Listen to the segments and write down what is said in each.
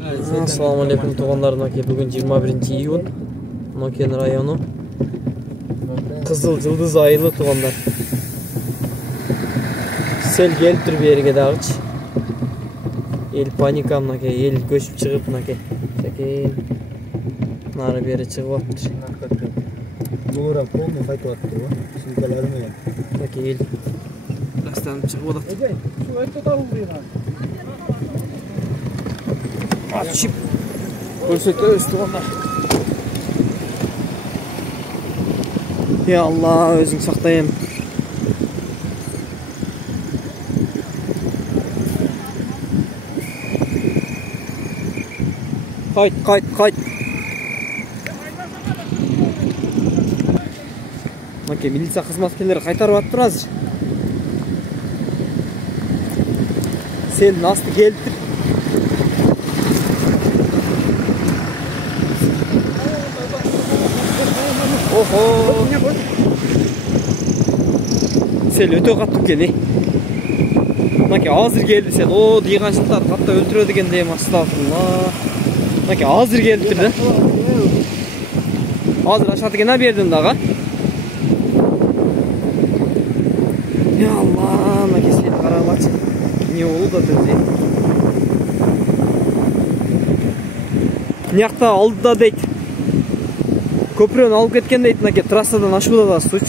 Assalamu alaikum туғандар. Бүгін 21 июнь. Нокен району. Қызыл жылдыз айылы туғандар. Сел келіп тұр берге дағыч. Ел паника ел көшіп шығып нары бері шығып атыр. Бұлыра полный қайтып атыр ғой. Сүйкаларымен. Ел растанып шығып атыр. Açıp görsetiriz tuğanlar. Ya Allah, özün saxtayım. Qayt. Militsiya xizmatçıları qaytarıp atır hazır. Selin astı geldi. Oho. Sel öte kattık gene. Hazır geldi sel. O diğançlıklar katta öldürüyor degen deyim astagfirullah. Hazır geldi de. Hazır aşağı gene verdin dağa. Ya Allah, sel qaramaç. Ne oldu da dedi. Niyakta aldı da deydi. Köprünü alıp ketken deydi, trassadan aşıda da suç.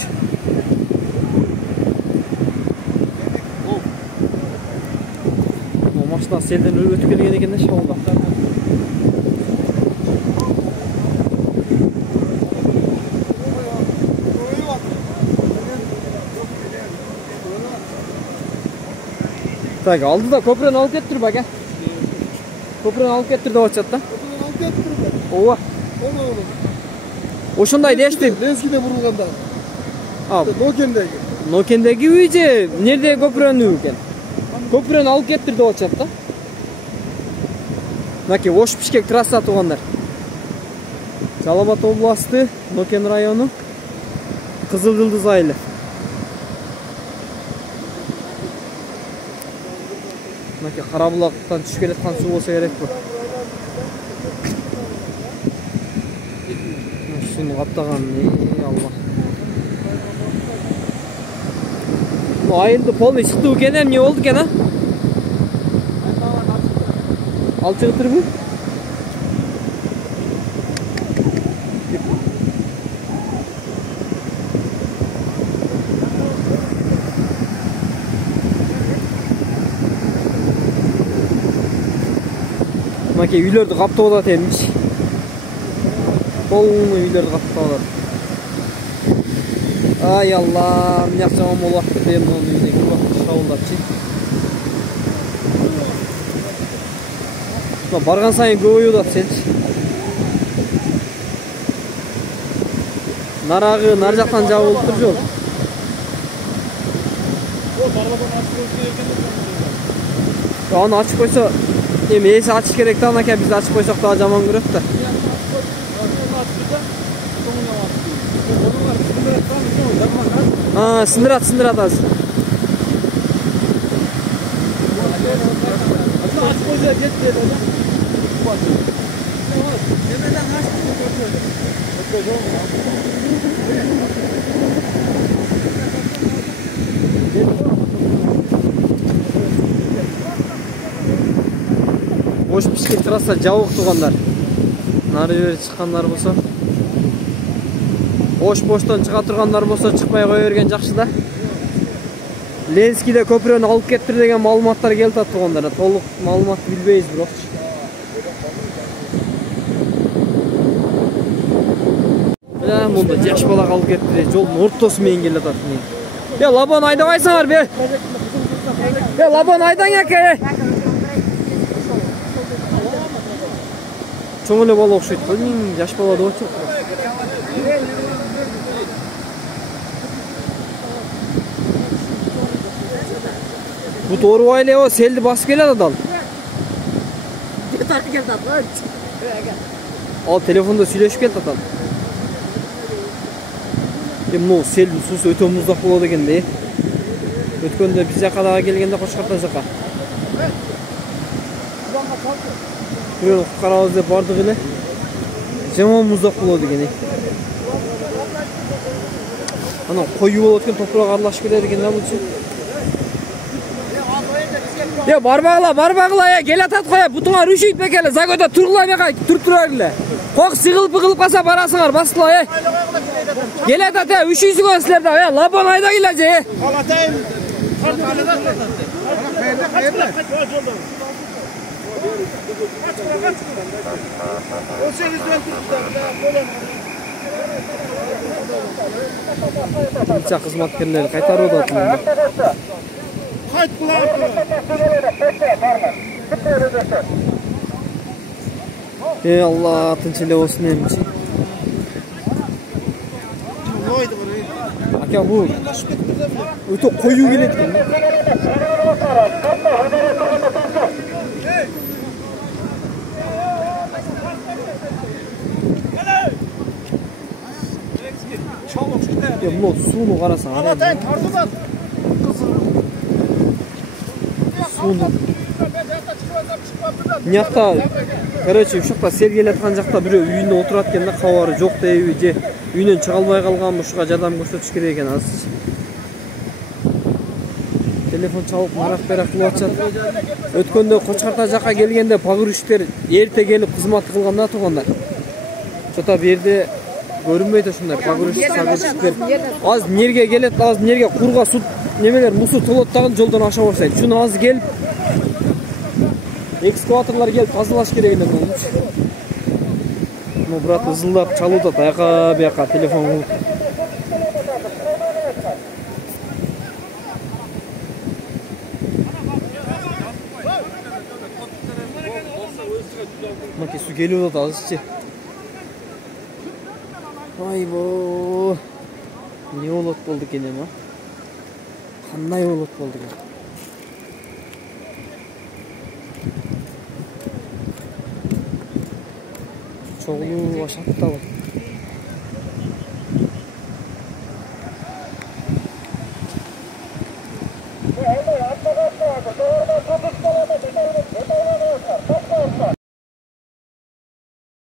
O maçta selden ötüp kelgen eкен de şey oldu. Tak aldı da köprünü alıp kettir bak ya. Köprünü alıp kettir de oçat da. Ova. Oşunday deşti. Lenski'de vurulganda. Nokendegi uyce nerede köprünü ülken? Köprünü alıp kettirdi o çapta. Oş Pişkek trassa tuğanlar. Çalabат областы, Noken rayonu, Kızıl Yıldız aylı. Karabulaktan düşüp keletken su olsa gerek bu. Şunu kaptağan Allah. Bu ayıldı polni çıktı kenem ne oldu gene? Al çıktır mı? Үйлерді қаптап алады емmiş. Полный үйлерді қаптап алады. Ay Allah, mine akşama molak deyim onun үйіне келіп шауылдап барған сайын көбейіп сенші. Нарағы нар жақтан жабылып тұр жол. Onu açık koysa, esi açık керек та, biz açık koysak daha жаман көреді да. Sındırat az. Oş Pişkek trassa жабык туғандар. Нары бері шыққандар болса. Boş-boştan çıqa turganlar bolsa çıkmay koya bergen жақшы да. Lenski'de köprünü alıp kettir деген malumatlar geldi tuğanlara. Толық malumat bilbeyiz bro. Bunda yaş balak alıp kettir. Jolun ortosu men geldi atın. Ya laban aydabайсыңар be. Ya laban aydan yake. Çoğun ele bala okşaydı. Yaş bala da okşaydı. Bu doğru aile o seldi basıp geldi adam. Al telefonda söyleşip geldi adam. Bu seldi susu öte muzdaq болады eкен de. Өткенде biz жаққа келгенде Қошқарта жаққа. Buyurun kutkarabыз деп бардык эле. Жаман муздак болот экен. Ana koyu болот экен, топурак аралашып кетет экен да булчу. Барбагыла, кел атат коя, бутуңар үшүйт бекеле, загойда тургула бека, туруп эле. Кок сыгылып калса барасыңар, баскыла, Кел атат, үшүйсүңөр силер да, лабон айда келе, Алатайым. Полиция кызматкерлери кайтарып атат. Allah, тынч эле болсун эмчи. Ака бул өтө кою келет экен. Мына сууну карасаң, Мынакта, короче, ушакта сел келаткан жакта бирөө үйүндө отурат экен да, кабары жок дейби же үйүнөн чыга албай калганбы, ушуга жардам көрсөтүш керек экен азырчы. Телефон чалып марак-берак кылып атышат. Өткөндө Кочкарта жакка келгенде погрузчиктер эрте келип кызмат кылган да туугандар. Чота бу жерде көрүнбөйт ушундай погрузчиктер. Азыр нерге келет, азыр нерге курга су немелер мусор толот дагы жолдон аша баштайт. Шуну азыр келип экскаваторлар келип тазалаш керек эле болчу. Ну брат ызылдап чалууда аяка бияка телефон кылып. Маки су келип атат азырчы. Айбо. Не болот болду экен эми? Кандай болот болду экен? Çoğulu aşağıda var.